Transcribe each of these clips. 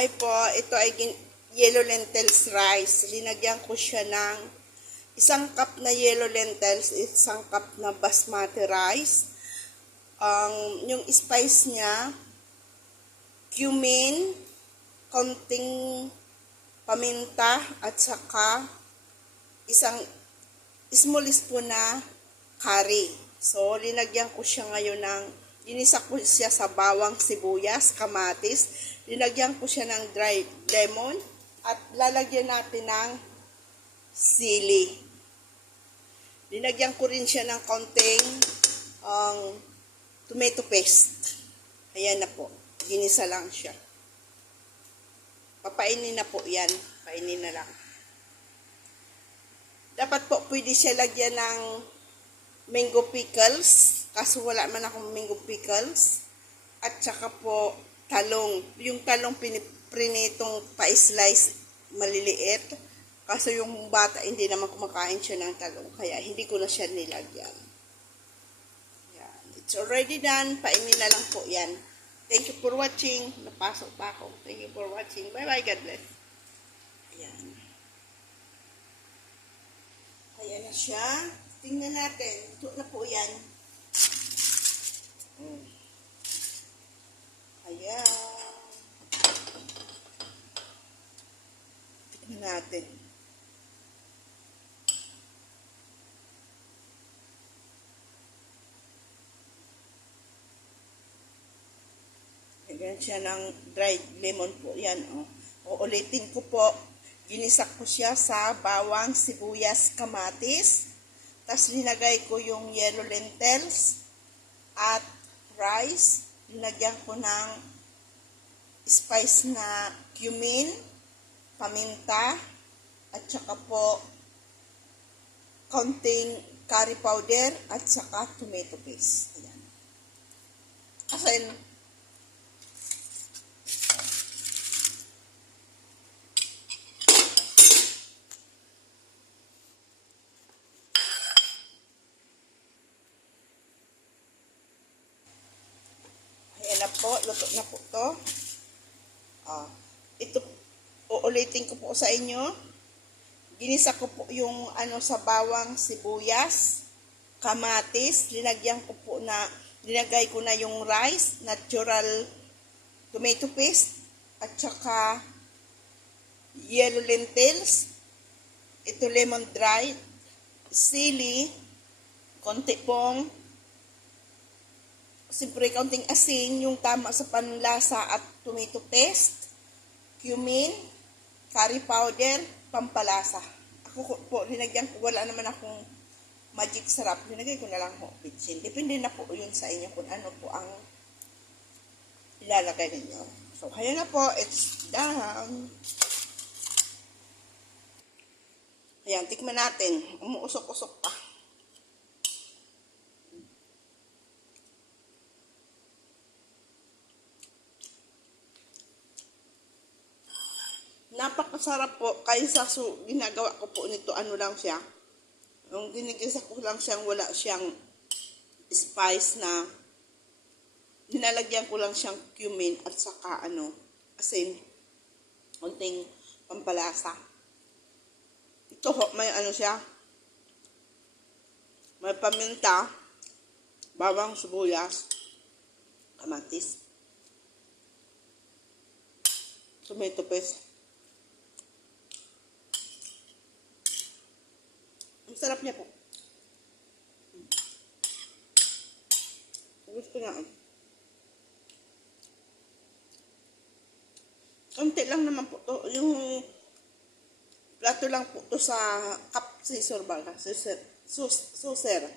Hi po, ito ay yellow lentils rice. Linagyan ko siya ng isang cup na yellow lentils, isang cup na basmati rice. Yung spice niya, cumin, konting paminta, at saka isang small spoon na curry. So, linagyan ko siya ngayon ng ginisa ko siya sa bawang, sibuyas, kamatis. Linagyan ko siya ng dried lemon at lalagyan natin ng sili. Linagyan ko rin siya ng konting tomato paste. Ayan na po. Ginisa lang siya. Papainin na po yan. Painin na lang. Dapat po pwede siya lagyan ng mango pickles. Kaso wala man akong mango pickles. At saka po talong. Yung talong prinitong pa-slice maliliit. Kaso yung bata hindi naman kumakain siya ng talong. Kaya hindi ko na siya nilagyan. Yan. It's already done. Painin na lang po yan. Thank you for watching. Napasok pa ako. Thank you for watching. Bye-bye. God bless. Ayan. Ayan na siya. Tingnan natin. Ito na po yan. Ayan. Tingnan natin. Lagyan siya ng dried lemon po. Yan. Uulitin ko po. Ginisa ko siya sa bawang, sibuyas, kamatis. Tapos linagay ko yung yellow lentils at rice. Linagyan ko ng spice na cumin, paminta, at saka po konting curry powder at saka tomato paste. Ayan. Kasi na po, luto na po to. Ito, uulitin ko po sa inyo. Ginisa ko po yung sa bawang, sibuyas, kamatis. Linagyan ko po na, linagay ko na yung rice, natural tomato paste, at saka yellow lentils. Ito lemon dry, sili, konti pong siyempre, kaunting asin, yung tama sa panlasa at tomato paste, cumin, curry powder, pampalasa. Ako po, linagyan ko, wala naman akong magic sarap. Linagay ko na lang po, pitsin. Depende na po yun sa inyo kung ano po ang ilalagay ninyo. So, kaya na po, it's done. Ayan, tikman natin. Umuusok-usok pa. Napakasarap po kaysa ginagawa ko po nito, lang siya. Yung ginigisa ko lang siyang wala siyang spice na ninalagyan ko lang siyang cumin at saka asin. Konting pampalasa. Ito ho, may siya. May paminta, bawang, sibuyas, kamatis, tomato paste. Ang sarap niya po. Gusto nga. Konti lang naman po to. Yung plato lang po to sa cup scissor baga. Saucer.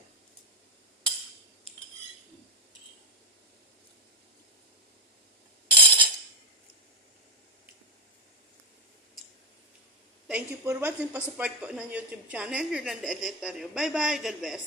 Thank you for watching. Pa-support po ng YouTube channel. Yolanda Eleuterio. Bye-bye. God bless.